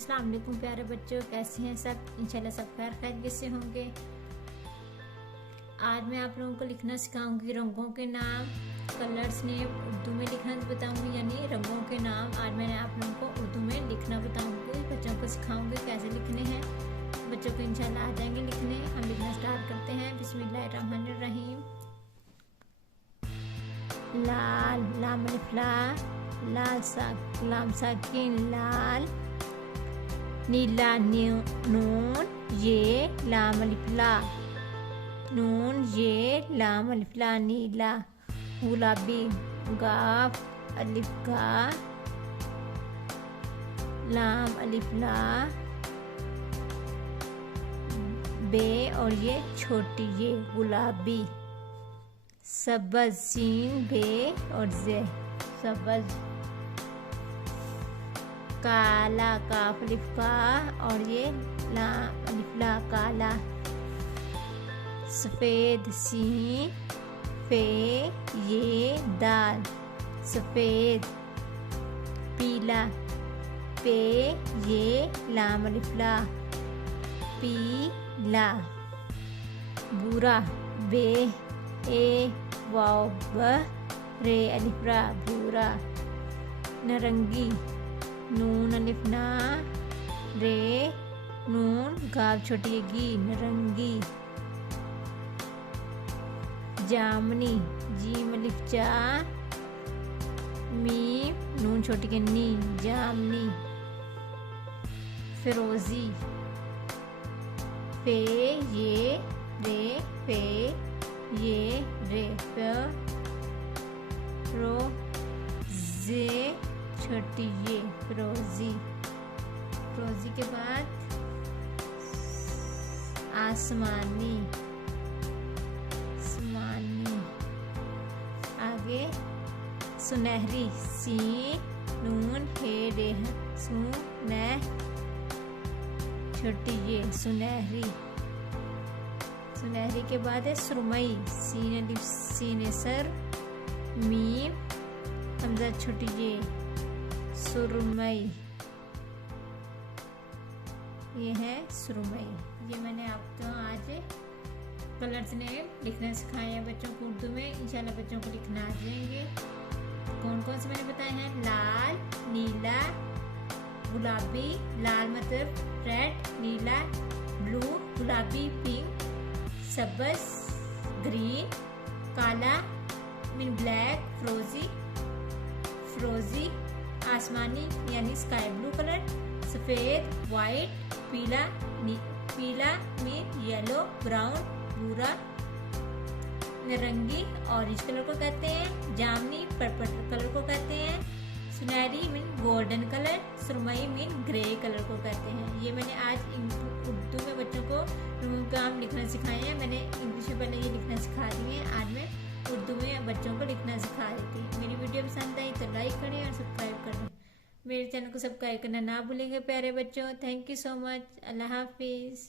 अस्सलाम वालेकुम प्यारे बच्चों, कैसे हैं सब? इंशाल्लाह सब खैर खैरियत से होंगे। आज मैं आप लोगों को लिखना सिखाऊंगी रंगों के नाम, कलर्स नेम उर्दू में लिखना बताऊंगी, यानी रंगों के नाम आज मैं आप लोगों को उर्दू में लिखना बताऊंगी। बच्चों को सिखाऊंगी कैसे लिखने हैं। बच्चों को इंशाल्लाह आ जाएंगे लिखने। हम लिखना स्टार्ट करते हैं। बिस्मिल्लाहिर्रहमानिर्रहीम। लाल, लाम अलिफ ला, लाम साकिन लाल, नीला नून ये लाम अलिफ ला, नून ये लाम अलिफ ला नीला। गुलाबी, गाफ अलिफ गा, लाम अलिफ ला, बे और ये छोटी ये गुलाबी। सबज, सीन बे और जे सबज। काला, काफ अलिफ का और ये लाम अलिफ ला काला। सफेद, सीन फे ये दाल सफेद। पीला, पे ये लाम अलिफ ला पीला। भूरा, बे ए वाव ब रे अलिफ रा भूरा। नारंगी, नून अलिफ ना रे नून गाव छोटी गी नारंगी। जामनी, जीम अलिफ जा मीम नून छोटी के नी जामनी। फिरोजी, फे ये रे फे ये रे रो जे छोटी ये फिरोजी। फिरोजी के बाद आसमानी, आसमानी। आगे सुनहरी, सी नून हे रे सुनह छोटी ये सुनहरी। सुनहरी के बाद है सुरमई, सीन अलिफ सीने सर मीम हमजा छोटी ये सुरमई। ये है सुरमई। ये मैंने आपको आज कलर्स ने लिखना सिखाया है बच्चों को उर्दू में। इंशाल्लाह बच्चों को लिखना आ जाएंगे। कौन कौन से मैंने बताए हैं? लाल, नीला, गुलाबी। लाल मतलब रेड, नीला ब्लू, गुलाबी पिंक, सबज ग्रीन, काला मीन ब्लैक, फ्रोजी आसमानी यानी स्काई ब्लू कलर, सफेद वाइट, पीला मीन येलो ब्राउन भूरा, नारंगी ऑरेंज कलर को कहते हैं, जामनी पर्पल कलर को कहते हैं, सुनहरी मीन गोल्डन कलर, सुरमई मीन ग्रे कलर को कहते हैं। ये मैंने आज उर्दू में बच्चों को काम लिखना सिखाए हैं। मैंने इंग्लिश में पहले ये लिखना सिखा दी है, आज मैं उर्दू में बच्चों को लिखना सिखा रही थी। मेरी वीडियो पसंद आई तो लाइक करें और सब्सक्राइब करें। मेरे चैनल को सब्सक्राइब करना ना भूलेंगे प्यारे बच्चों। Thank you so much. अल्लाह हाफिज़।